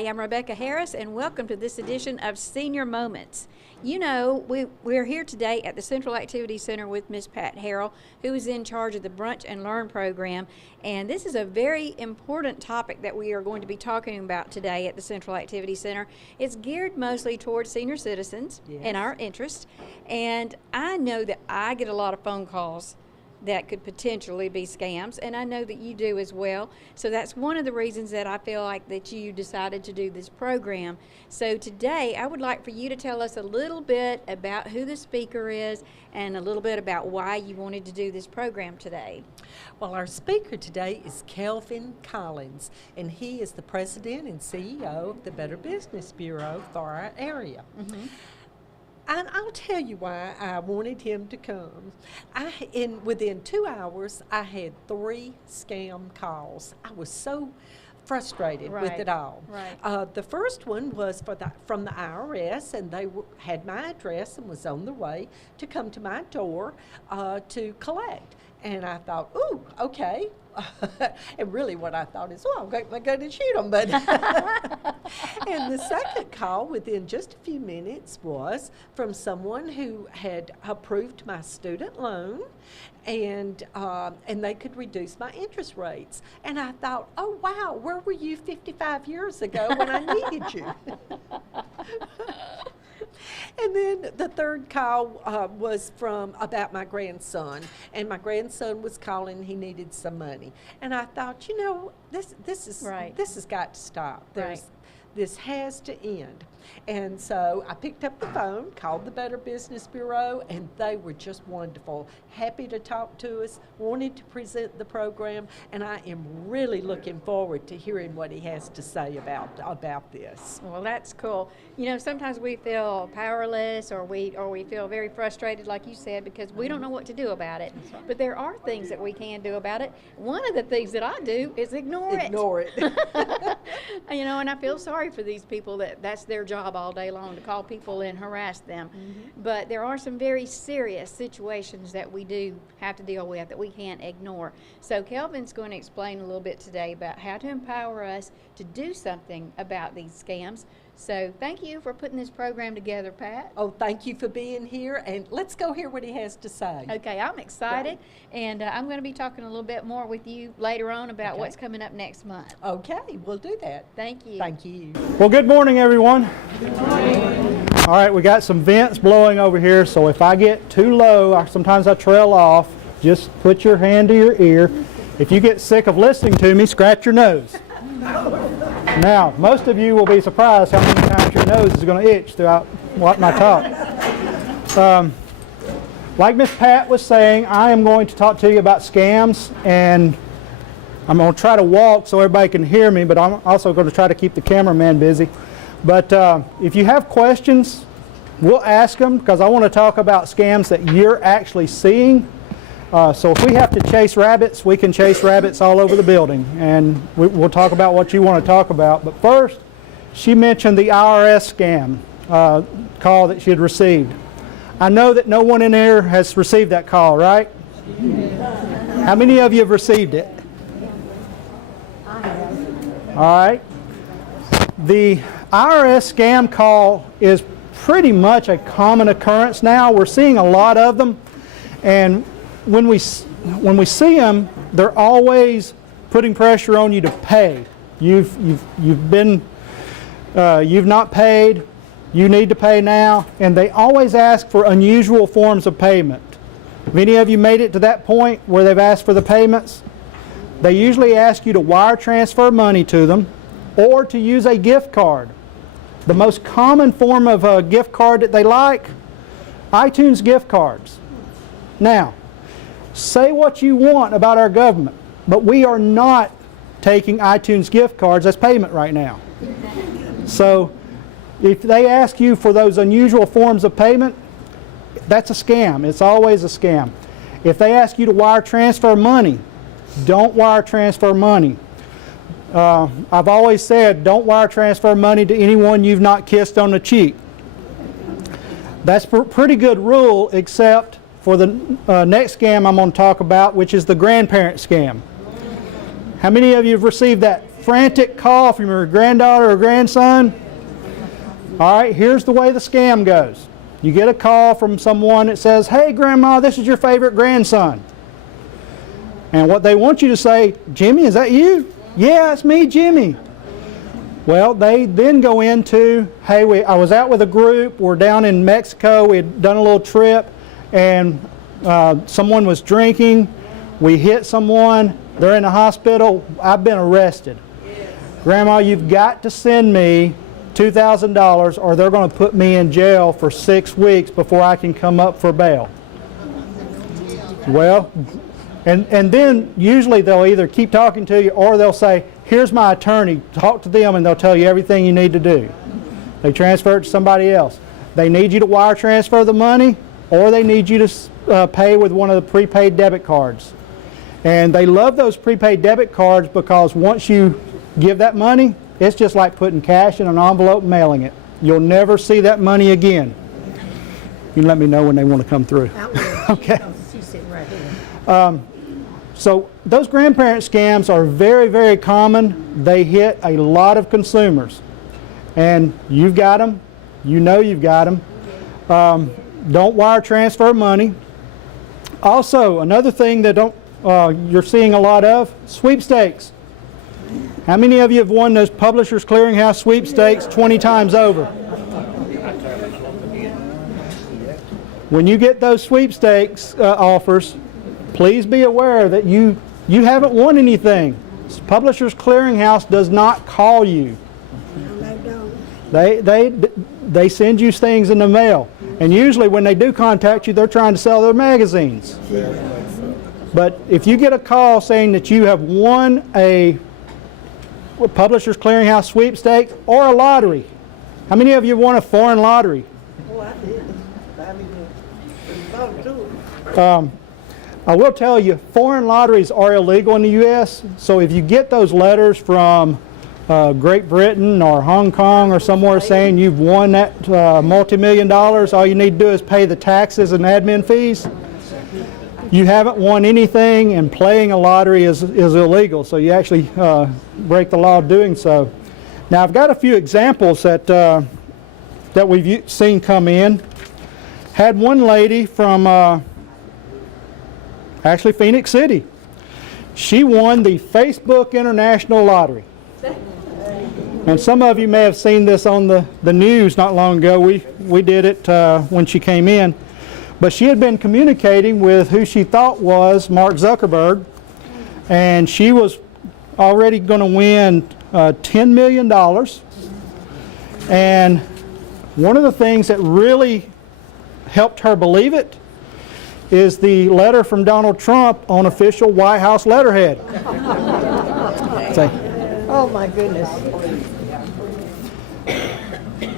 I am Rebecca Harris, and welcome to this edition of Senior Moments. You know, we're here today at the Central Activity Center with Miss Pat Harrell, who is in charge of the Brunch and Learn program. And this is a very important topic that we are going to be talking about today at the Central Activity Center. It's geared mostly towards senior citizens and our interest. And I know that I get a lot of phone calls that could potentially be scams, and I know that you do as well. So that's one of the reasons that I feel like that you decided to do this program. So today I would like for you to tell us a little bit about who the speaker is and a little bit about why you wanted to do this program today. Well, our speaker today is Kelvin, and he is the president and CEO of the Better Business Bureau for our area. And I'll tell you why I wanted him to come. Within 2 hours, I had 3 scam calls. I was so frustrated with it all. The first one was from the IRS, and they had my address and was on the way to come to my door to collect. And I thought, ooh, okay. And really what I thought is, I'm going to go and shoot them. But and the second call within just a few minutes was from someone who had approved my student loan, and they could reduce my interest rates. And I thought, oh, wow, where were you 55 years ago when I needed you? And then the third call was about my grandson, and my grandson was calling. He needed some money, and I thought, you know, this has got to stop. This has to end. And so I picked up the phone, called the Better Business Bureau, and they were just wonderful. Happy to talk to us, wanted to present the program, and I am really looking forward to hearing what he has to say about this. Well, that's cool. You know, sometimes we feel powerless or we feel very frustrated, like you said, because we don't know what to do about it. But there are things that we can do about it. One of the things that I do is ignore it. You know, and I feel sorry for these people that's their job all day long, to call people and harass them. But there are some very serious situations that we do have to deal with that we can't ignore. So Kelvin's going to explain a little bit today about how to empower us to do something about these scams. So thank you for putting this program together, Pat. Oh, thank you for being here, and let's go hear what he has to say. Okay, I'm excited, and I'm going to be talking a little bit more with you later on about what's coming up next month. Okay, we'll do that. Thank you. Thank you. Well, good morning, everyone. Good morning. All right, we got some vents blowing over here, so if I get too low, sometimes I trail off. Just put your hand to your ear. If you get sick of listening to me, scratch your nose. Now, most of you will be surprised how many times your nose is going to itch throughout my talk. Like Miss Pat was saying, I am going to talk to you about scams, and I'm going to try to walk so everybody can hear me, but I'm also going to try to keep the cameraman busy. But if you have questions, we'll ask them, because I want to talk about scams that you're actually seeing. So if we have to chase rabbits, we can chase rabbits all over the building, and we'll talk about what you want to talk about. But first, she mentioned the IRS scam call that she had received. I know that no one in here has received that call, right? How many of you have received it? I have. All right. The IRS scam call is pretty much a common occurrence now. We're seeing a lot of them, and when we see them, they're always putting pressure on you to pay. You've not paid. You need to pay now, and they always ask for unusual forms of payment. Have any of you made it to that point where they've asked for the payments? They usually ask you to wire transfer money to them or to use a gift card. The most common form of a gift card that they like, iTunes gift cards. Now, say what you want about our government, but we are not taking iTunes gift cards as payment right now. So if they ask you for those unusual forms of payment, that's a scam. It's always a scam. If they ask you to wire transfer money, don't wire transfer money. I've always said, don't wire transfer money to anyone you've not kissed on the cheek. That's a pretty good rule, except for the next scam I'm going to talk about, which is the grandparent scam. How many of you have received that frantic call from your granddaughter or grandson? All right, here's the way the scam goes. You get a call from someone that says, hey, Grandma, this is your favorite grandson. And what they want you to say, Jimmy, is that you? Yeah, it's me, Jimmy. Well, they then go into, hey, I was out with a group. We're down in Mexico. We had done a little trip, and someone was drinking. We hit someone. They're in the hospital. I've been arrested. Grandma, you've got to send me $2,000 or they're going to put me in jail for 6 weeks before I can come up for bail. Well, and then usually they'll either keep talking to you or they'll say, here's my attorney, talk to them and they'll tell you everything you need to do. They transfer it to somebody else. They need you to wire transfer the money or they need you to pay with one of the prepaid debit cards. And they love those prepaid debit cards because once you give that money, it's just like putting cash in an envelope and mailing it. You'll never see that money again. You can let me know when they want to come through. Okay. She's sitting right here. So those grandparent scams are very, very common. They hit a lot of consumers. And you've got them. You know you've got them. Don't wire transfer money. Also, another thing that you're seeing a lot of, sweepstakes. How many of you have won those Publishers Clearinghouse sweepstakes 20 times over? When you get those sweepstakes offers, please be aware that you haven't won anything. Publishers Clearinghouse does not call you. They send you things in the mail. And usually when they do contact you, they're trying to sell their magazines. But if you get a call saying that you have won a Publishers Clearinghouse sweepstakes or a lottery, how many of you won a foreign lottery? Oh, I did. I will tell you, foreign lotteries are illegal in the U.S., so if you get those letters from Great Britain or Hong Kong or somewhere saying you've won that multi-million dollars, all you need to do is pay the taxes and admin fees. You haven't won anything, and playing a lottery is illegal, so you actually break the law doing so. Now, I've got a few examples that we've seen come in. Had one lady from actually Phoenix City. She won the Facebook International Lottery. And some of you may have seen this on the news not long ago. We did it when she came in. But she had been communicating with who she thought was Mark Zuckerberg, and she was already going to win $10 million. And one of the things that really helped her believe it is the letter from Donald Trump on official White House letterhead. Oh my goodness.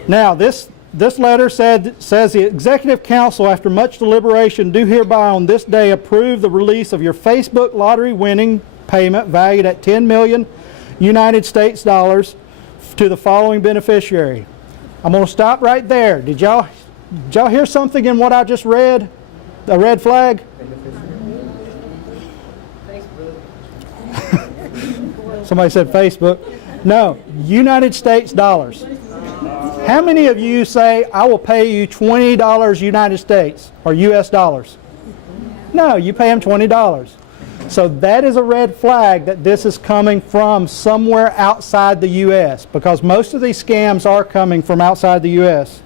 Now this letter says the Executive Council, after much deliberation, do hereby on this day approve the release of your Facebook lottery winning payment valued at 10 million United States dollars to the following beneficiary. I'm going to stop right there. Did y'all hear something in what I just read? A red flag? Somebody said Facebook. No, United States dollars. How many of you say, I will pay you $20 United States or US dollars? No, you pay them $20. So that is a red flag that this is coming from somewhere outside the U.S. because most of these scams are coming from outside the U.S.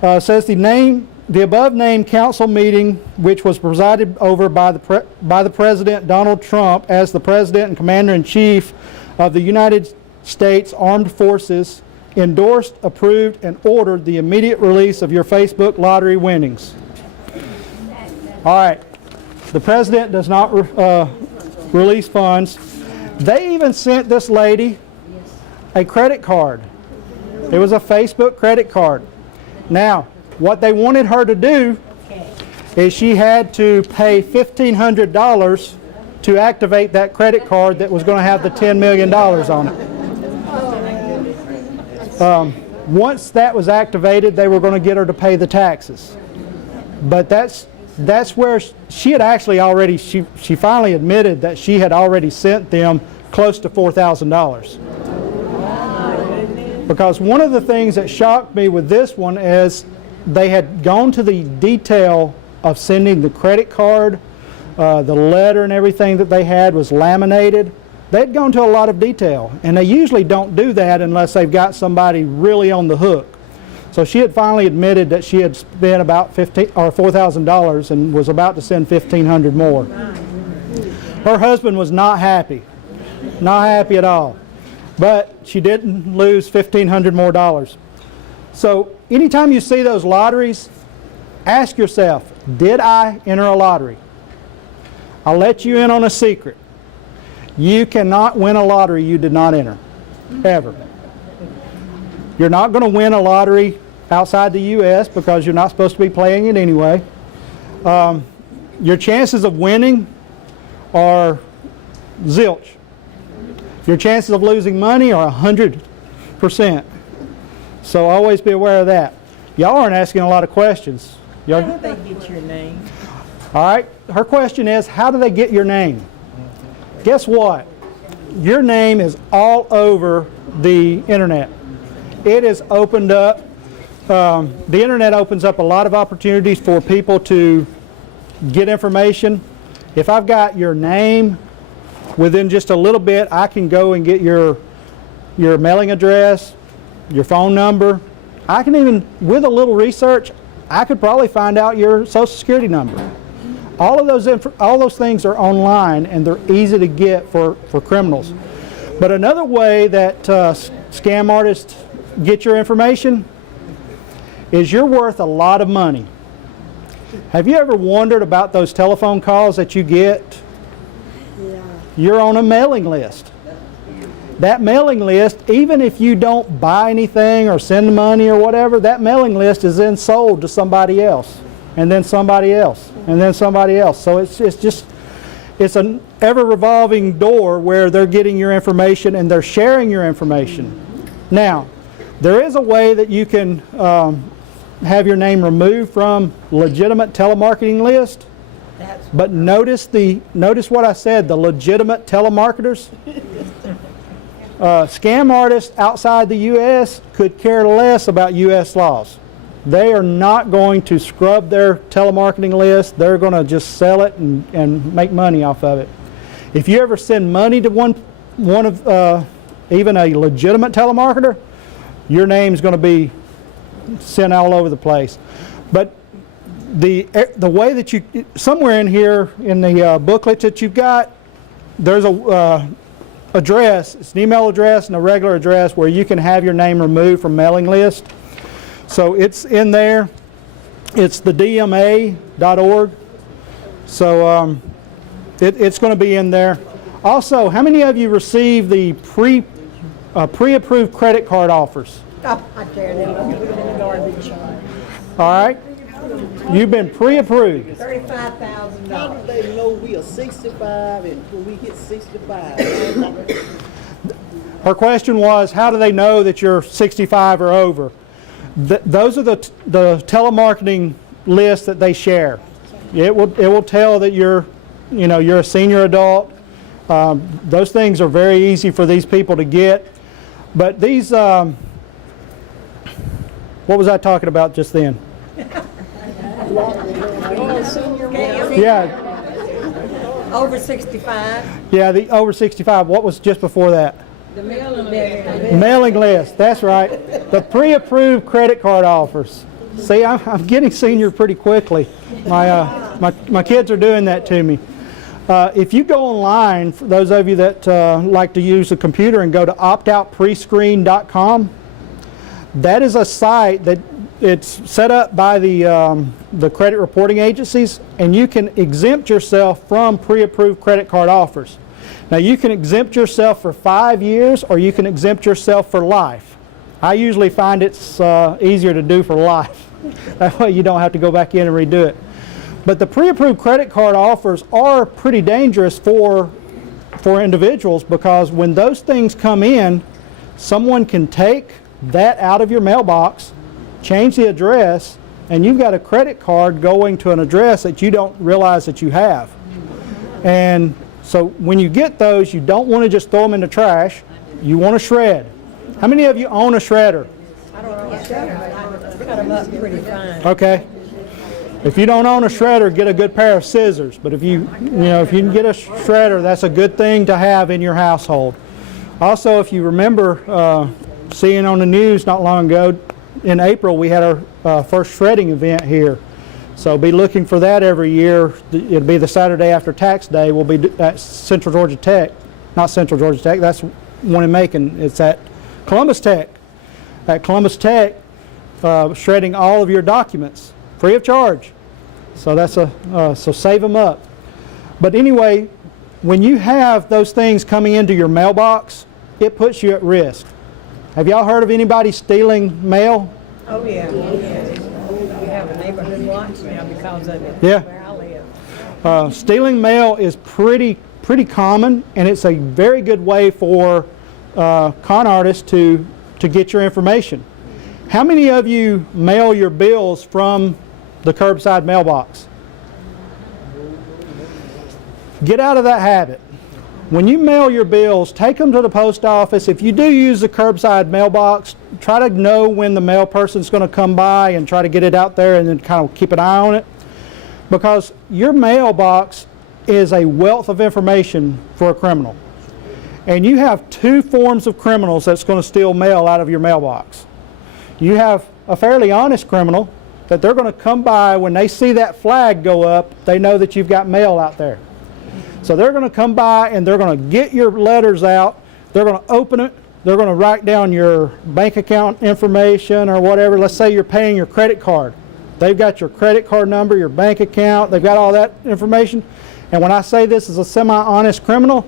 Says the above named council meeting, which was presided over by the President Donald Trump as the President and Commander-in-Chief of the United States Armed Forces, endorsed, approved, and ordered the immediate release of your Facebook lottery winnings. All right. The President does not release funds. They even sent this lady a credit card. It was a Facebook credit card. Now, what they wanted her to do is she had to pay $1,500 to activate that credit card that was going to have the $10 million on it. Once that was activated, they were going to get her to pay the taxes. But that's where she had actually already, she finally admitted that she had already sent them close to $4,000. Because one of the things that shocked me with this one is they had gone to the detail of sending the credit card, the letter and everything that they had was laminated. They'd gone to a lot of detail, and they usually don't do that unless they've got somebody really on the hook. So she had finally admitted that she had spent about $4,000 and was about to send $1,500 more. Her husband was not happy at all, but she didn't lose $1,500 more dollars. So anytime you see those lotteries, ask yourself, did I enter a lottery? I'll let you in on a secret. You cannot win a lottery you did not enter, ever. You're not going to win a lottery outside the U.S. because you're not supposed to be playing it anyway. Your chances of winning are zilch. Your chances of losing money are 100%. So always be aware of that. Y'all aren't asking a lot of questions. How do they get your name? All right, her question is, how do they get your name? Guess what? Your name is all over the internet. It is opened up. The internet opens up a lot of opportunities for people to get information. If I've got your name, within just a little bit, I can go and get your mailing address, your phone number. I can even, with a little research, I could probably find out your social security number. All of those things are online, and they're easy to get for criminals. But another way that scam artists get your information is you're worth a lot of money. Have you ever wondered about those telephone calls that you get? Yeah. You're on a mailing list. That mailing list, even if you don't buy anything or send money or whatever, that mailing list is then sold to somebody else, and then somebody else, and then somebody else. So it's an ever-revolving door where they're getting your information and they're sharing your information. Now, there is a way that you can have your name removed from legitimate telemarketing list. But notice what I said, the legitimate telemarketers. Scam artists outside the U.S. could care less about U.S. laws. They are not going to scrub their telemarketing list. They're going to just sell it and make money off of it. If you ever send money to one of even a legitimate telemarketer, your name's going to be sent all over the place. But the way that you, somewhere in here in the booklet that you've got, there's a address. It's an email address and a regular address where you can have your name removed from mailing list. So it's in there. It's the DMA.org. So it's going to be in there. Also, how many of you received the pre-approved credit card offers? Oh, I tear them up, put them in the garbage. All right. You've been pre-approved. $35,000. How do they know we are 65 and when we hit 65? Her question was, how do they know that you're 65 or over? Those are the telemarketing lists that they share. It will tell that you're a senior adult. Those things are very easy for these people to get. But these, what was I talking about just then? Yeah. Over 65. Yeah, the over 65. What was just before that? The mailing list. Mailing list, that's right. The pre-approved credit card offers. See, I'm getting senior pretty quickly. My kids are doing that to me. If you go online, for those of you that like to use a computer and go to optoutprescreen.com, that is a site that it's set up by the credit reporting agencies, and you can exempt yourself from pre-approved credit card offers. Now you can exempt yourself for 5 years, or you can exempt yourself for life. I usually find it's easier to do for life. That way you don't have to go back in and redo it. But the pre-approved credit card offers are pretty dangerous for individuals, because when those things come in, someone can take that out of your mailbox, change the address, and you've got a credit card going to an address that you don't realize that you have. And So when you get those, you don't want to just throw them in the trash. You want to shred. How many of you own a shredder? I don't know, cut them up pretty fine. Okay. If you don't own a shredder, get a good pair of scissors. But if you can get a shredder, that's a good thing to have in your household. Also, if you remember seeing on the news not long ago, in April we had our first shredding event here. So be looking for that every year. It'll be the Saturday after tax day. We'll be at Central Georgia Tech. Not Central Georgia Tech, that's one in Macon. It's at Columbus Tech. At Columbus Tech, shredding all of your documents free of charge. So that's so save them up. But anyway, when you have those things coming into your mailbox, it puts you at risk. Have y'all heard of anybody stealing mail? Oh, yeah. We have a neighborhood watch now because of it. Yeah. Where I live. Stealing mail is pretty common, and it's a very good way for con artists to get your information. How many of you mail your bills from the curbside mailbox? Get out of that habit. When you mail your bills, take them to the post office. If you do use the curbside mailbox, try to know when the mail person's going to come by and try to get it out there and then kind of keep an eye on it. Because your mailbox is a wealth of information for a criminal. And you have two forms of criminals that's going to steal mail out of your mailbox. You have a fairly honest criminal that they're going to come by when they see that flag go up, they know that you've got mail out there. So they're going to come by and they're going to get your letters out, they're going to open it, they're going to write down your bank account information or whatever. Let's say you're paying your credit card. They've got your credit card number, your bank account, they've got all that information. And when I say this is a semi-honest criminal,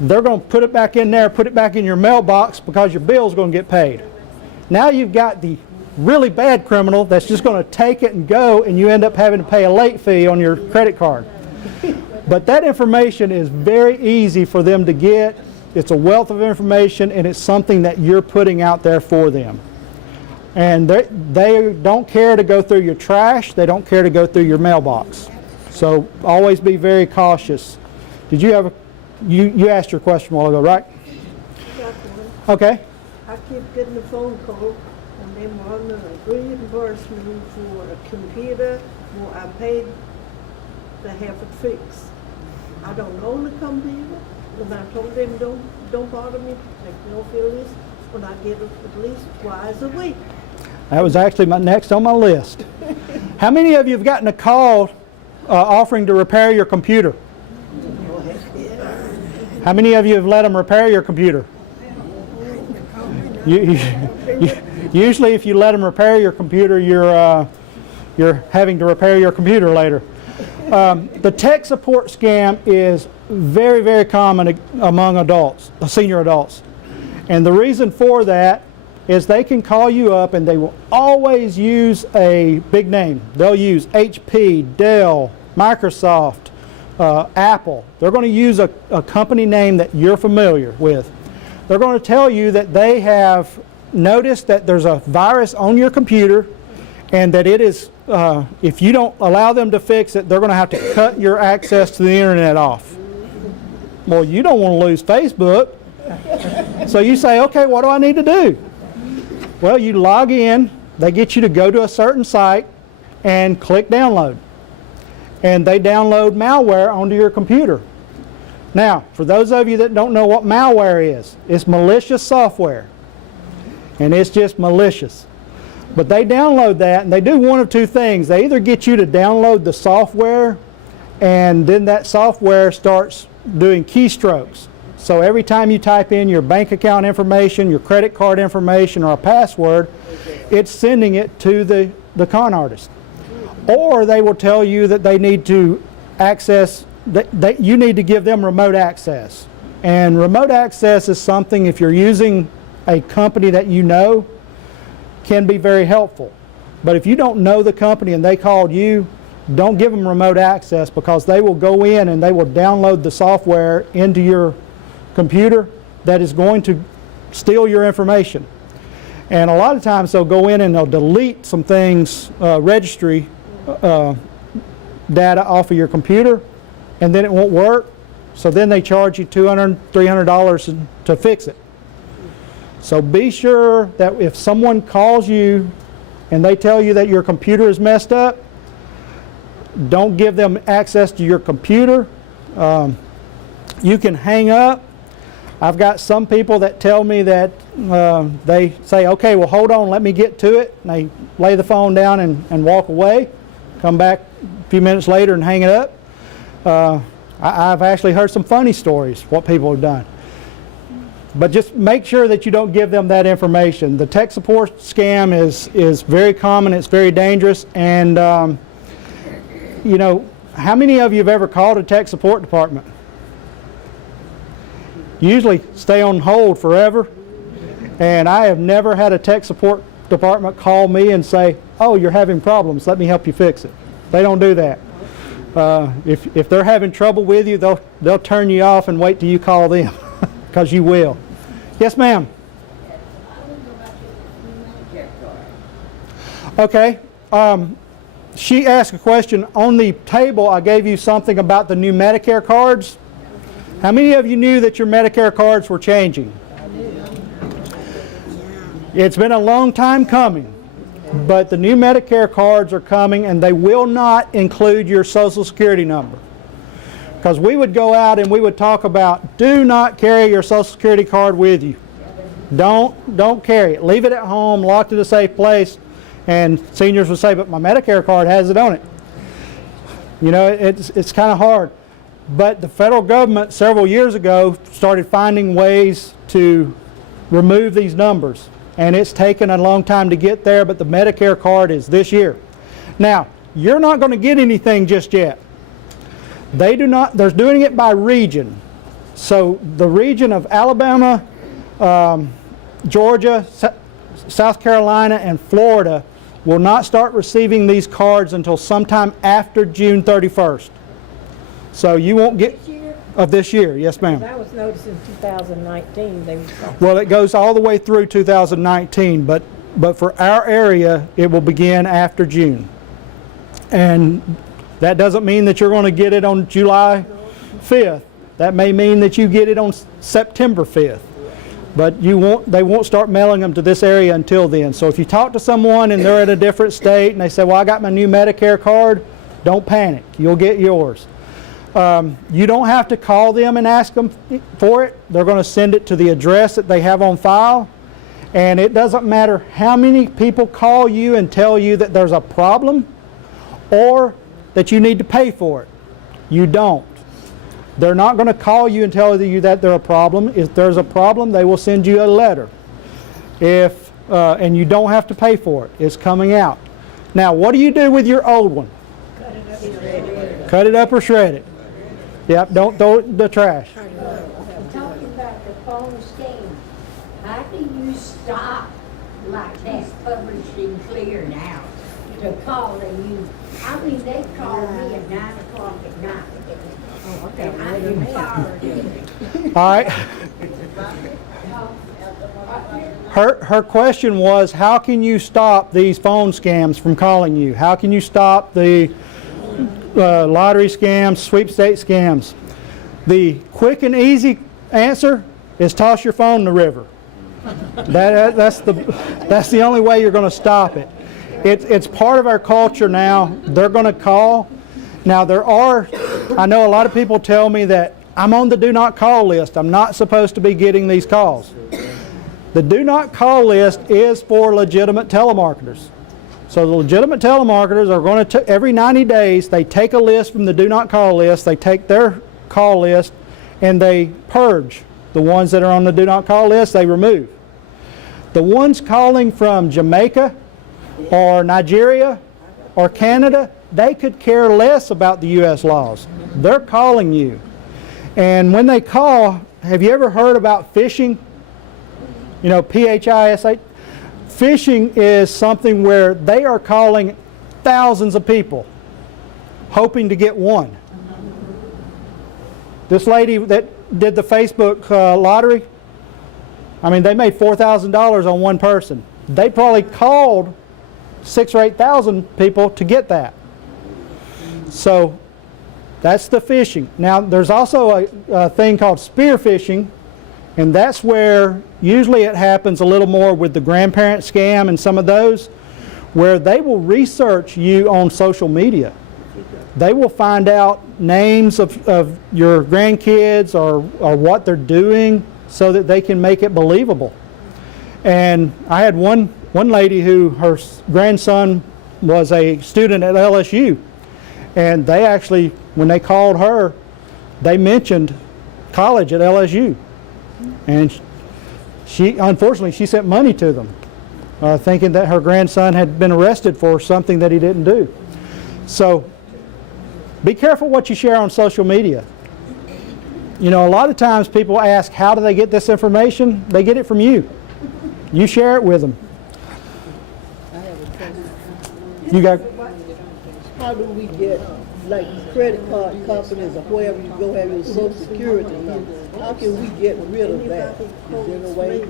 they're going to put it back in there, put it back in your mailbox because your bill's going to get paid. Now you've got the really bad criminal that's just going to take it and go, and you end up having to pay a late fee on your credit card. But that information is very easy for them to get. It's a wealth of information, and it's something that you're putting out there for them. And they don't care to go through your trash. They don't care to go through your mailbox. So always be very cautious. Did you have you asked your question a while ago, right? Okay. I keep getting a phone call, and they want a reimbursement for a computer where I paid to have it fixed. I don't own the computer, and I told them don't bother me, take me off your list when I get it at least twice a week. That was actually next on my list. How many of you have gotten a call offering to repair your computer? How many of you have let them repair your computer? Usually if you let them repair your computer, you're having to repair your computer later. The tech support scam is very, very common among adults, senior adults. And the reason for that is they can call you up and they will always use a big name. They'll use HP, Dell, Microsoft, Apple. They're going to use a company name that you're familiar with. They're going to tell you that they have noticed that there's a virus on your computer and that it is, if you don't allow them to fix it, they're going to have to cut your access to the internet off. Well, you don't want to lose Facebook. So you say, okay, what do I need to do? Well, you log in, they get you to go to a certain site and click download. And they download malware onto your computer. Now, for those of you that don't know what malware is, it's malicious software. And it's just malicious. But they download that and they do one of two things. They either get you to download the software and then that software starts doing keystrokes. So every time you type in your bank account information, your credit card information, or a password, it's sending it to the con artist. Or they will tell you that they need to access, you need to give them remote access. And remote access is something, if you're using a company that you know, can be very helpful. But if you don't know the company and they called you, don't give them remote access, because they will go in and they will download the software into your computer that is going to steal your information. And a lot of times they'll go in and they'll delete some things, registry data off of your computer, and then it won't work. So then they charge you $200, $300 to fix it. So be sure that if someone calls you and they tell you that your computer is messed up, don't give them access to your computer. You can hang up. I've got some people that tell me that they say, okay, well, hold on, let me get to it. And they lay the phone down and walk away, come back a few minutes later and hang it up. I've actually heard some funny stories, what people have done. But just make sure that you don't give them that information. The tech support scam is very common, it's very dangerous, and you know, how many of you have ever called a tech support department? Usually stay on hold forever, and I have never had a tech support department call me and say, oh, you're having problems, let me help you fix it. They don't do that. If they're having trouble with you, they'll turn you off and wait till you call them, because you will. Yes, ma'am. Okay. She asked a question. On the table, I gave you something about the new Medicare cards. How many of you knew that your Medicare cards were changing? It's been a long time coming, but the new Medicare cards are coming, and they will not include your Social Security number. Because we would go out and we would talk about, do not carry your Social Security card with you. Don't carry it. Leave it at home, locked in a safe place. And seniors would say, but my Medicare card has it on it. You know, it's kind of hard. But the federal government several years ago started finding ways to remove these numbers. And it's taken a long time to get there, but the Medicare card is this year. Now, you're not going to get anything just yet. They do not, they're doing it by region. So the region of Alabama, Georgia, South Carolina, and Florida will not start receiving these cards until sometime after June 31st. So you won't get of this year, yes ma'am. I was noticing 2019 they were. Well, it goes all the way through 2019, but for our area it will begin after June. And that doesn't mean that you're going to get it on July 5th. That may mean that you get it on September 5th. But they won't start mailing them to this area until then. So if you talk to someone and they're at a different state and they say, well, I got my new Medicare card, don't panic. You'll get yours. You don't have to call them and ask them for it. They're going to send it to the address that they have on file. And it doesn't matter how many people call you and tell you that there's a problem or that you need to pay for it. You don't. They're not going to call you and tell you that there's a problem. If there's a problem, they will send you a letter. And you don't have to pay for it. It's coming out. Now, what do you do with your old one? Cut it up or shred it. Yep, don't throw it in the trash. Talking about the phone scam, how do you stop like that's publishing clear now to calling you? I mean, they call me at 9 o'clock at night. And I am fired. All right. Her question was, how can you stop these phone scams from calling you? How can you stop the lottery scams, sweepstakes scams? The quick and easy answer is toss your phone in the river. That's the only way you're going to stop it. It's part of our culture now. They're going to call. Now I know a lot of people tell me that I'm on the do not call list. I'm not supposed to be getting these calls. The do not call list is for legitimate telemarketers. So the legitimate telemarketers are going to, every 90 days, they take a list from the do not call list, they take their call list, and they purge. The ones that are on the do not call list, they remove. The ones calling from Jamaica or Nigeria or Canada, they could care less about the U.S. laws. They're calling you. And when they call, have you ever heard about phishing? You know, P-H-I-S-H. Phishing is something where they are calling thousands of people, hoping to get one. This lady that did the Facebook lottery, I mean, they made $4,000 on one person. They probably called 6,000 or 8,000 people to get that. So That's the phishing. Now, there's also a thing called spear phishing, and that's where usually it happens a little more with the grandparent scam and some of those, where they will research you on social media. They will find out names of your grandkids or what they're doing so that they can make it believable. And I had one lady who her grandson was a student at LSU, and they actually, when they called her, they mentioned college at LSU. And unfortunately, she sent money to them, thinking that her grandson had been arrested for something that he didn't do. So be careful what you share on social media. You know, a lot of times people ask, how do they get this information? They get it from you. You share it with them. You got. How do we get, like credit card companies or wherever you go have your social security number? How can we get rid of that? Is there a way?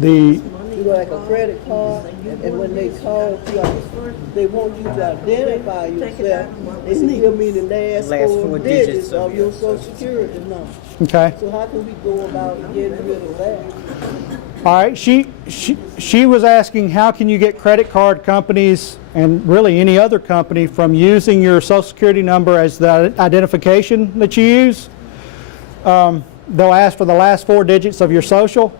You know, like a credit card, and when they call you, they want you to identify yourself. They say, give me the last four digits of your social security number. Okay. So how can we go about getting rid of that? All right. She was asking, how can you get credit card companies and really any other company from using your social security number as the identification that you use? They'll ask for the last four digits of your social.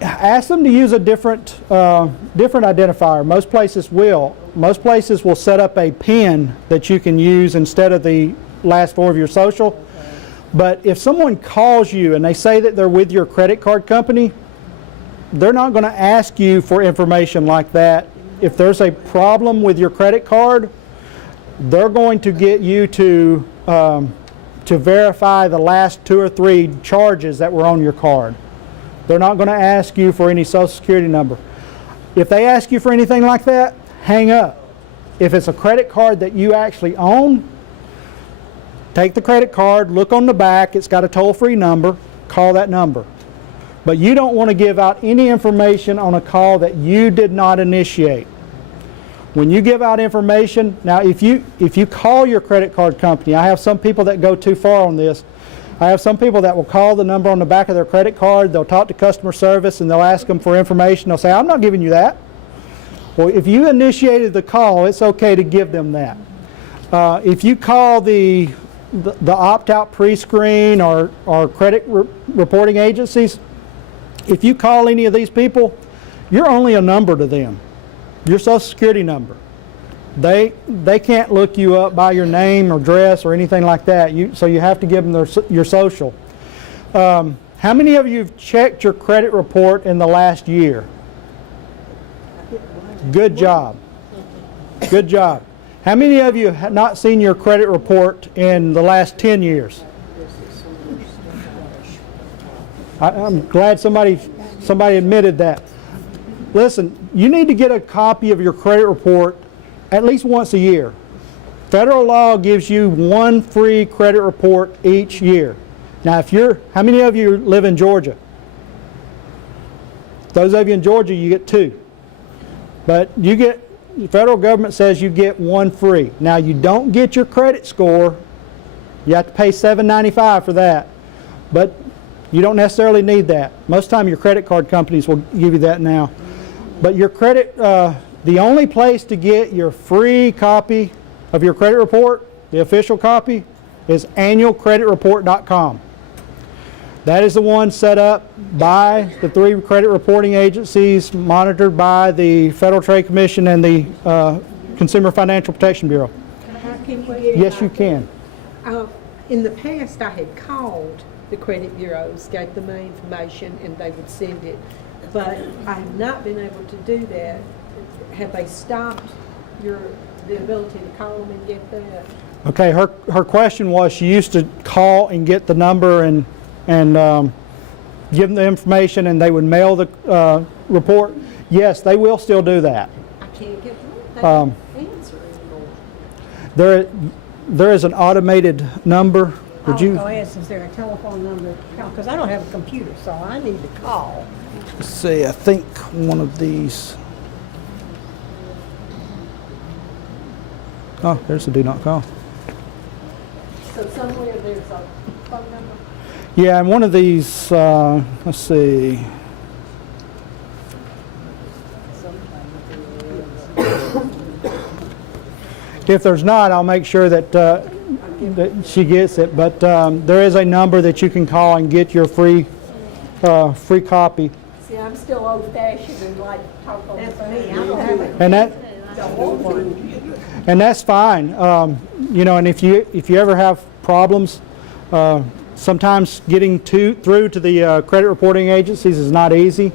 Ask them to use a different identifier. Most places will. Most places will set up a PIN that you can use instead of the last four of your social. But if someone calls you and they say that they're with your credit card company, they're not going to ask you for information like that. If there's a problem with your credit card, they're going to get you to verify the last 2 or 3 charges that were on your card. They're not going to ask you for any social security number. If they ask you for anything like that, hang up. If it's a credit card that you actually own, take the credit card, look on the back, it's got a toll-free number, call that number. But you don't want to give out any information on a call that you did not initiate. When you give out information, now if you call your credit card company, I have some people that go too far on this. I have some people that will call the number on the back of their credit card, they'll talk to customer service and they'll ask them for information. They'll say, I'm not giving you that. Well, if you initiated the call, it's okay to give them that. If you call the opt-out pre-screen or credit reporting agencies, if you call any of these people, you're only a number to them, your social security number. They can't look you up by your name or address or anything like that. So you have to give them your social. How many of you have checked your credit report in the last year? Good job. Good job. How many of you have not seen your credit report in the last 10 years? I'm glad somebody admitted that. Listen, you need to get a copy of your credit report at least once a year. Federal law gives you one free credit report each year. Now, how many of you live in Georgia? Those of you in Georgia, you get 2. But the federal government says you get one free. Now, you don't get your credit score. You have to pay $7.95 for that. But you don't necessarily need that. Most of the time, your credit card companies will give you that now. But your credit, the only place to get your free copy of your credit report, the official copy, is annualcreditreport.com. That is the one set up by the 3 credit reporting agencies, monitored by the Federal Trade Commission and the Consumer Financial Protection Bureau. How can you get it? Yes, you can. In the past, I had called the credit bureaus, gave them my information, and they would send it. But I have not been able to do that. Have they stopped the ability to call them and get that? Okay, her question was, she used to call and get the number and give them the information and they would mail the report. Yes, they will still do that. I can't get them. They don't answer anymore. There is an automated number. Would you? Is there a telephone number? Because I don't have a computer, so I need to call. Let's see, I think one of these. Oh, there's a do not call. So somewhere there's a phone number? Yeah, and one of these, let's see. If there's not, I'll make sure that, that she gets it. But there is a number that you can call and get your free copy. See, I'm still old-fashioned and like to talk on the phone. me. I don't have it. And that's fine. You know, and if you ever have problems, sometimes getting through to the credit reporting agencies is not easy.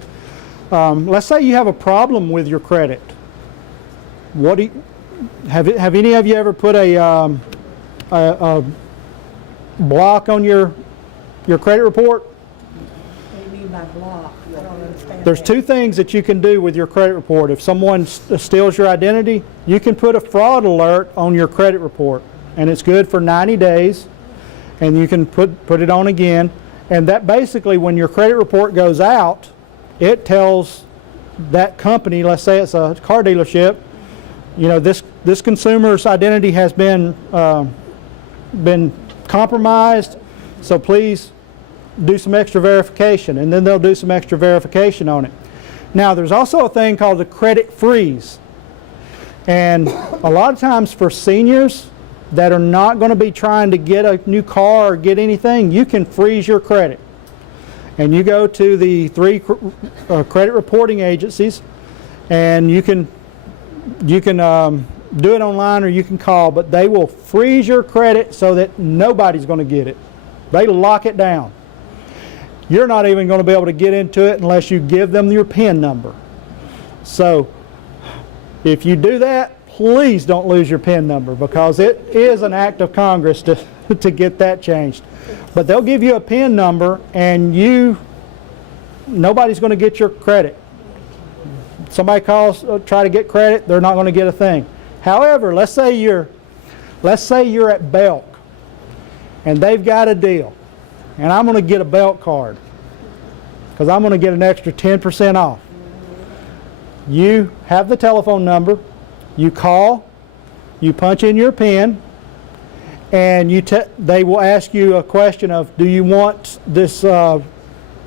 Let's say you have a problem with your credit. What do you, have any of you ever put a block on your credit report? What do you mean by block? I don't understand. There's two things that you can do with your credit report. If someone steals your identity, you can put a fraud alert on your credit report, and it's good for 90 days, and you can put it on again. And that basically, when your credit report goes out, it tells that company, let's say it's a car dealership, you know, this consumer's identity has been compromised, so please do some extra verification, and then they'll do some extra verification on it. Now, there's also a thing called the credit freeze, and a lot of times for seniors that are not going to be trying to get a new car or get anything, you can freeze your credit. And you go to the 3 credit reporting agencies, and you can do it online or you can call, but they will freeze your credit so that nobody's going to get it. They lock it down. You're not even going to be able to get into it unless you give them your PIN number. So if you do that, please don't lose your PIN number, because it is an act of Congress to get that changed. But they'll give you a PIN number, and nobody's going to get your credit. Somebody calls, try to get credit, they're not going to get a thing. However, let's say you're at Belk, and they've got a deal, and I'm going to get a Belk card because I'm going to get an extra 10% off. You have the telephone number, you call, you punch in your PIN, and they will ask you a question of, do you want this? Do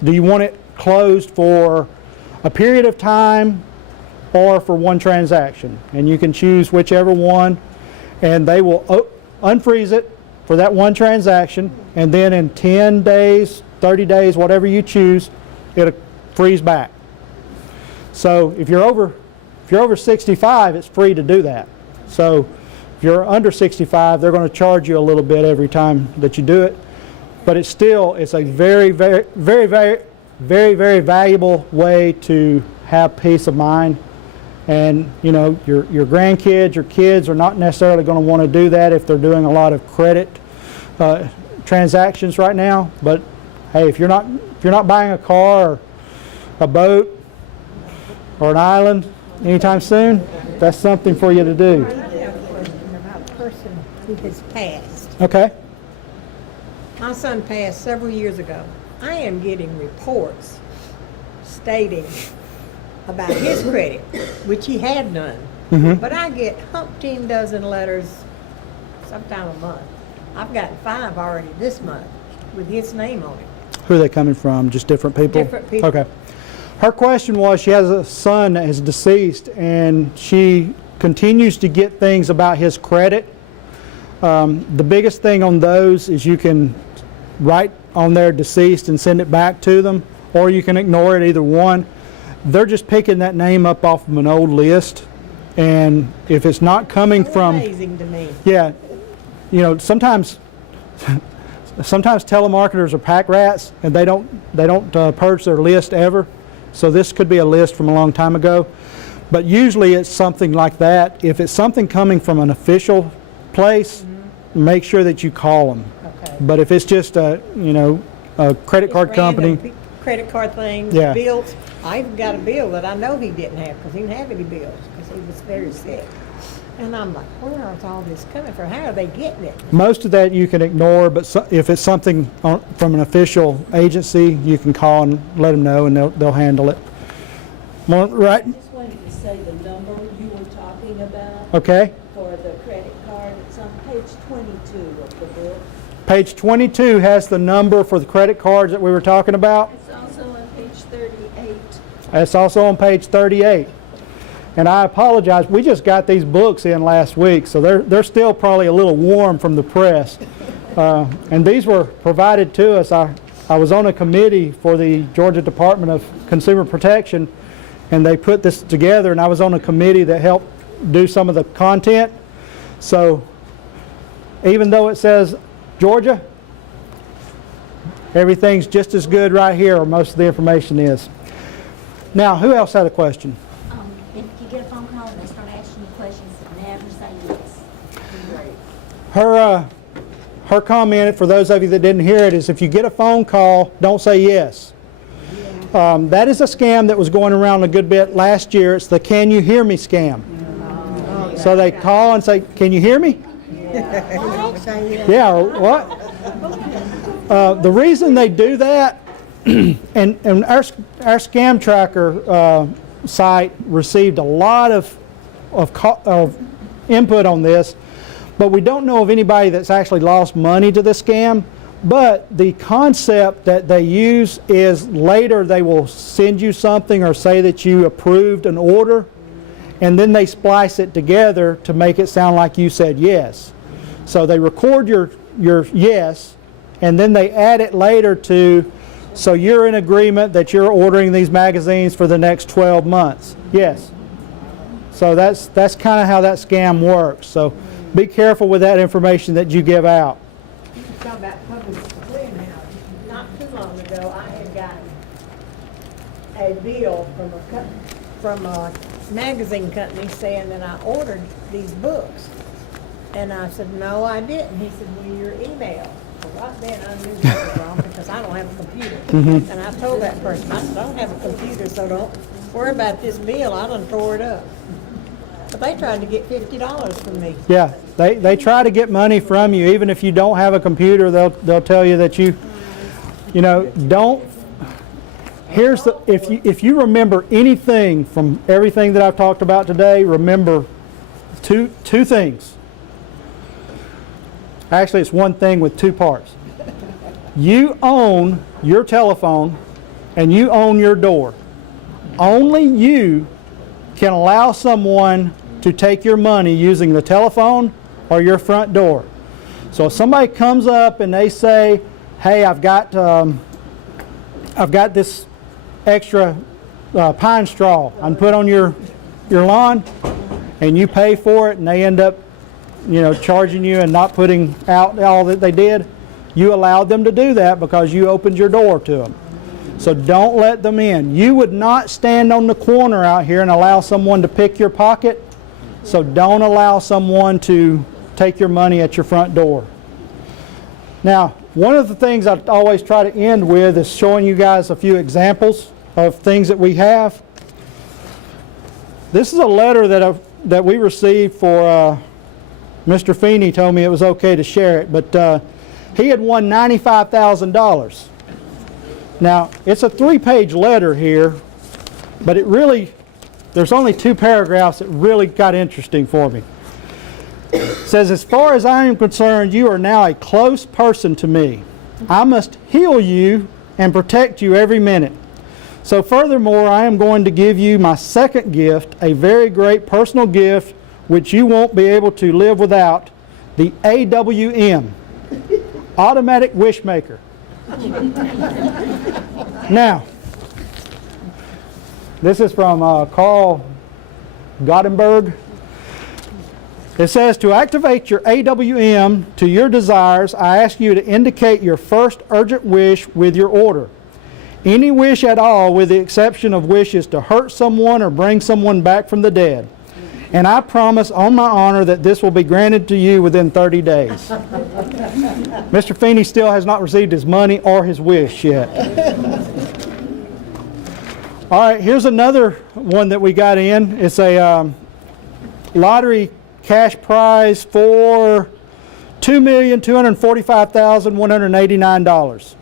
you want it closed for a period of time or for one transaction? And you can choose whichever one, and they will unfreeze it for that one transaction, and then in 10 days, 30 days, whatever you choose, it'll freeze back. So if you're over 65, it's free to do that. So if you're under 65, they're going to charge you a little bit every time that you do it. But it's a very, very, very, very, very, very valuable way to have peace of mind. And you know, your grandkids, your kids are not necessarily going to want to do that if they're doing a lot of credit transactions right now. But hey, if you're not buying a car or a boat or an island anytime soon, that's something for you to do. I have a question about a person who has passed. Okay. My son passed several years ago. I am getting reports stating about his credit, which he had none. Mhm. But I get umpteen dozen letters sometime a month. I've gotten 5 already this month with his name on it. Who are they coming from? Just different people? Different people. Okay. Her question was, she has a son that is deceased, and she continues to get things about his credit. The biggest thing on those is you can write on their deceased and send it back to them, or you can ignore it, either one. They're just picking that name up off of an old list, and if it's not coming So from... amazing to me. Yeah, you know, sometimes telemarketers are pack rats, and they don't purge their list ever. So this could be a list from a long time ago, but usually it's something like that. If it's something coming from an official place, make sure that you call them. Okay. But if it's just a credit card company, Credit card things, Yeah. bills. I even got a bill that I know he didn't have because he didn't have any bills because he was very sick. And I'm like, where is all this coming from? How are they getting it? most of that you can ignore. But if it's something from an official agency, you can call and let them know, and they'll handle it. Well, right? I just wanted to say the number you were talking about Okay. for the credit card. It's on page 22 of the book. Page 22 has the number for the credit cards that we were talking about. It's also on page 38. It's also on page 38. And I apologize, we just got these books in last week, so they're still probably a little warm from the press. And these were provided to us. I was on a committee for the Georgia Department of Consumer Protection, and they put this together, and I was on a committee that helped do some of the content. So even though it says Georgia, everything's just as good right here, or most of the information is. Now, who else had a question? If you get a phone call and they start asking you questions, never say yes. Her comment, for those of you that didn't hear it, is if you get a phone call, don't say yes. That is a scam that was going around a good bit last year. It's the "Can you hear me" scam. So they call and say, "Can you hear me?" Yeah, or what? The reason they do that, and our scam tracker site received a lot of input on this, but we don't know of anybody that's actually lost money to the scam. But the concept that they use is later they will send you something or say that you approved an order, and then they splice it together to make it sound like you said yes. So they record your yes, and then they add it later to, so you're in agreement that you're ordering these magazines for the next 12 months. Yes. So that's kind of how that scam works. So be careful with that information that you give out. Talking about public clearinghouse, not too long ago, I had gotten a bill from a magazine company saying that I ordered these books. And I said, no, I didn't. He said, well, your email. So right then I knew that was wrong because I don't have a computer. And I told that person, I don't have a computer, so don't worry about this bill. I done tore it up. But they tried to get $50 from me. Yeah, they try to get money from you. Even if you don't have a computer, they'll tell you that you know, don't. Here's the, if you remember anything from everything that I've talked about today, remember two things. Actually, it's one thing with two parts. You own your telephone and you own your door. Only you can allow someone to take your money using the telephone or your front door. So if somebody comes up and they say, hey, I've got this extra pine straw I can put on your lawn, and you pay for it and they end up charging you and not putting out all that they did, you allowed them to do that because you opened your door to them. So don't let them in. You would not stand on the corner out here and allow someone to pick your pocket. So don't allow someone to take your money at your front door. Now, one of the things I always try to end with is showing you guys a few examples of things that we have. This is a letter that we received for Mr. Feeney told me it was okay to share it, but he had won $95,000. Now, it's a 3-page letter here, but there's only 2 paragraphs that really got interesting for me. It says, as far as I am concerned, you are now a close person to me. I must heal you and protect you every minute. So furthermore, I am going to give you my second gift, a very great personal gift, which you won't be able to live without, the AWM, Automatic Wish Maker. Now, this is from Carl Gottenberg. It says, to activate your AWM to your desires, I ask you to indicate your first urgent wish with your order. Any wish at all, with the exception of wishes to hurt someone or bring someone back from the dead. And I promise on my honor that this will be granted to you within 30 days. Mr. Feeney still has not received his money or his wish yet. All right, here's another one that we got in. It's a lottery cash prize for $2,245,189.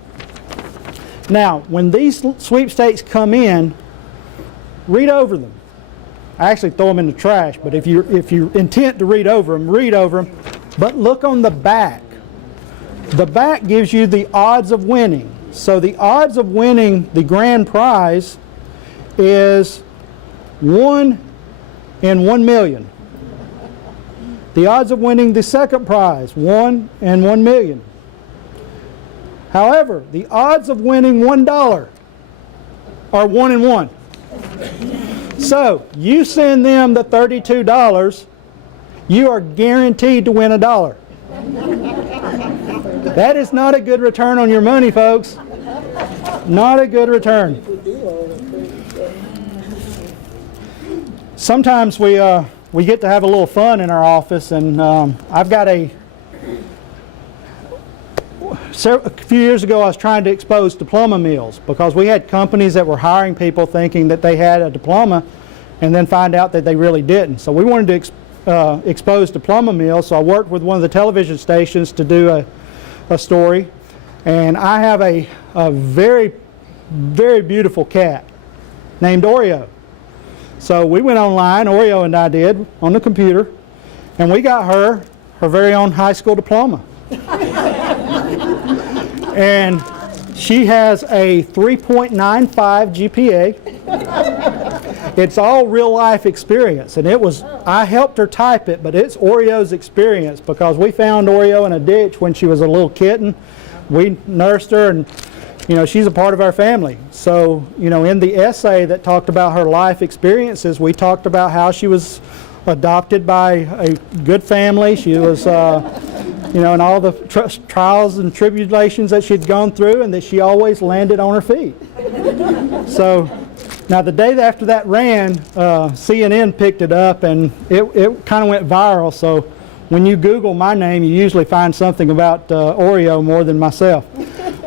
Now, when these sweepstakes come in, read over them. I actually throw them in the trash, but if you intent to read over them, but look on the back. The back gives you the odds of winning. So the odds of winning the grand prize is 1 in 1 million. The odds of winning the second prize, 1 in 1 million. However, the odds of winning $1 are 1 in 1. So you send them the $32, you are guaranteed to win $1. That is not a good return on your money, folks. Not a good return. Sometimes we get to have a little fun in our office, and I've got a few years ago I was trying to expose diploma mills because we had companies that were hiring people thinking that they had a diploma and then find out that they really didn't. So we wanted to expose diploma mills, so I worked with one of the television stations to do a story, and I have a very, very beautiful cat named Oreo. So we went online, Oreo and I did, on the computer, and we got her very own high school diploma. And she has a 3.95 GPA. It's all real life experience, and I helped her type it, but it's Oreo's experience because we found Oreo in a ditch when she was a little kitten. We nursed her, and she's a part of our family. So in the essay that talked about her life experiences, we talked about how she was adopted by a good family. She was and all the trials and tribulations that she'd gone through, and that she always landed on her feet. So now the day after that ran, CNN picked it up, and it kind of went viral. So when you Google my name, you usually find something about Oreo more than myself.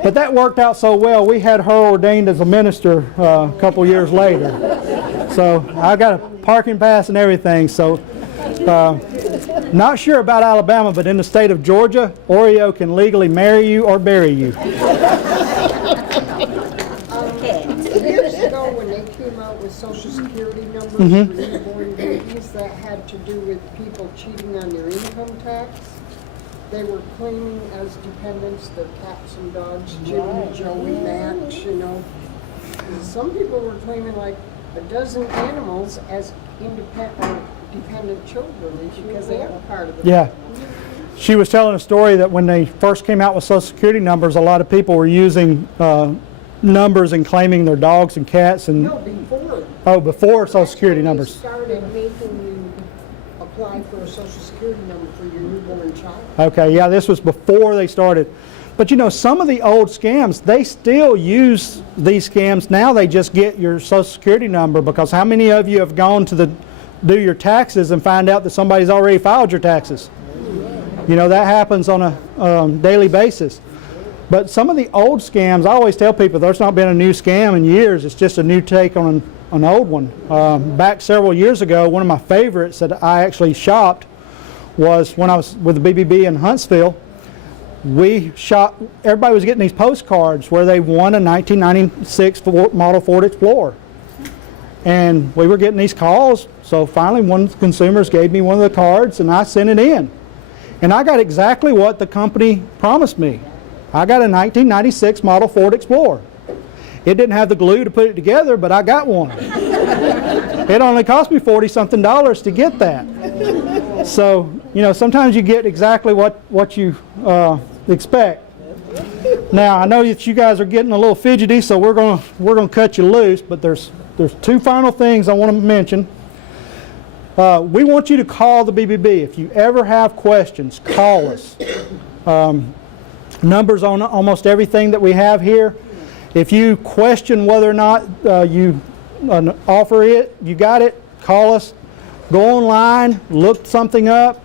But that worked out so well, we had her ordained as a minister a couple years later. So I got a parking pass and everything. So not sure about Alabama, but in the state of Georgia, Oreo can legally marry you or bury you. Years ago, when they came out with Social Security numbers for newborn babies that had to do with people cheating on their income tax, they were claiming as dependents the cats and dogs, Jimmy, Joey, Max, Some people were claiming like a dozen animals as dependent children because they were part of the Yeah. She was telling a story that when they first came out with Social Security numbers, a lot of people were using numbers and claiming their dogs and cats. And No, before. Oh, before Social Security numbers. They started making you apply for a Social Security number for your newborn child. Okay, yeah, this was before they started. But some of the old scams, they still use these scams. Now they just get your Social Security number, because how many of you have gone to do your taxes and find out that somebody's already filed your taxes? That happens on a daily basis. But some of the old scams, I always tell people there's not been a new scam in years. It's just a new take on an old one. Back several years ago, one of my favorites that I actually shopped was when I was with the BBB in Huntsville. Everybody was getting these postcards where they won a 1996 model Ford Explorer. And we were getting these calls, so finally one of the consumers gave me one of the cards and I sent it in. And I got exactly what the company promised me. I got a 1996 model Ford Explorer. It didn't have the glue to put it together, but I got one. It only cost me $40-something to get that. So, sometimes you get exactly what you expect. Now, I know that you guys are getting a little fidgety, so we're gonna cut you loose, but there's two final things I want to mention. We want you to call the BBB. If you ever have questions, call us. Numbers on almost everything that we have here. If you question whether or not you offer it, you got it, call us. Go online, look something up.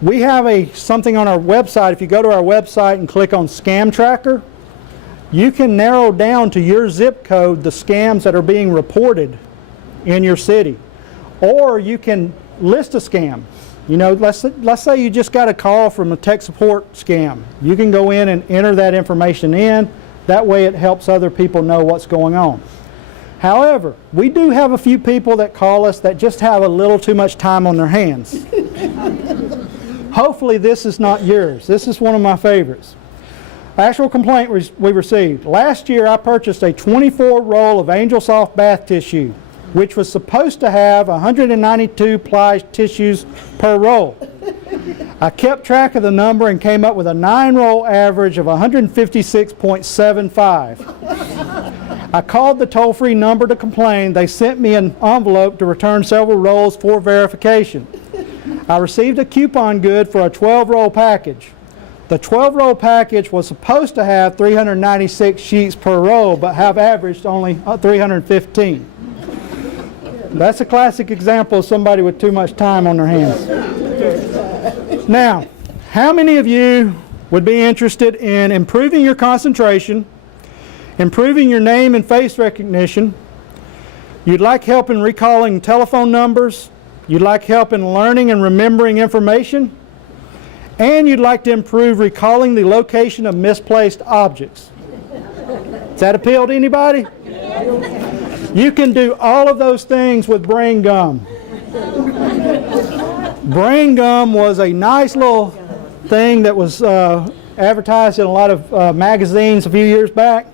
We have something on our website. If you go to our website and click on Scam Tracker, you can narrow down to your zip code the scams that are being reported in your city. Or you can list a scam. Let's say you just got a call from a tech support scam. You can go in and enter that information in. That way it helps other people know what's going on. However, we do have a few people that call us that just have a little too much time on their hands. Hopefully this is not yours. This is one of my favorites. Actual complaint we received. Last year I purchased a 24 roll of Angel Soft bath tissue, which was supposed to have 192 ply tissues per roll. I kept track of the number and came up with a 9-roll average of 156.75. I called the toll-free number to complain. They sent me an envelope to return several rolls for verification. I received a coupon good for a 12-roll package. The 12-roll package was supposed to have 396 sheets per roll, but have averaged only 315. That's a classic example of somebody with too much time on their hands. Now, how many of you would be interested in improving your concentration, improving your name and face recognition? You'd like help in recalling telephone numbers? You'd like help in learning and remembering information? And you'd like to improve recalling the location of misplaced objects? Does that appeal to anybody? You can do all of those things with Brain Gum. Brain Gum was a nice little thing that was advertised in a lot of magazines a few years back.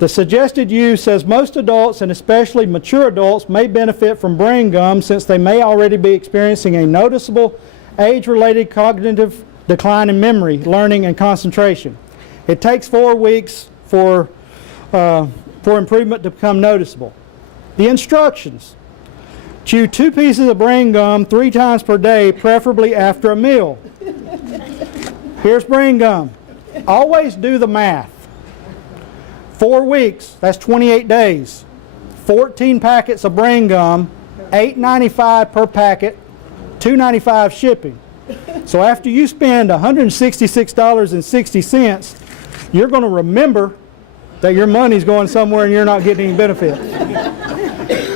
The suggested use says most adults, and especially mature adults, may benefit from Brain Gum since they may already be experiencing a noticeable age-related cognitive decline in memory, learning, and concentration. It takes 4 weeks for improvement to become noticeable. The instructions: chew 2 pieces of Brain Gum 3 times per day, preferably after a meal. Here's Brain Gum. Always do the math. 4 weeks, that's 28 days. 14 packets of Brain Gum, $8.95 per packet, $2.95 shipping. So after you spend $166.60, you're going to remember that your money's going somewhere and you're not getting any benefit.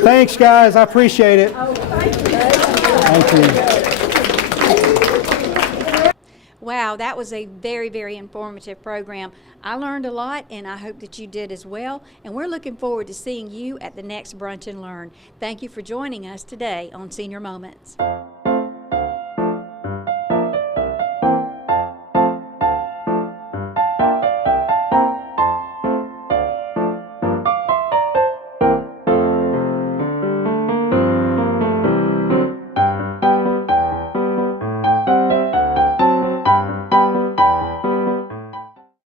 Thanks, guys. I appreciate it. Thank you. Wow, that was a very, very informative program. I learned a lot, and I hope that you did as well. And we're looking forward to seeing you at the next Brunch and Learn. Thank you for joining us today on Senior Moments.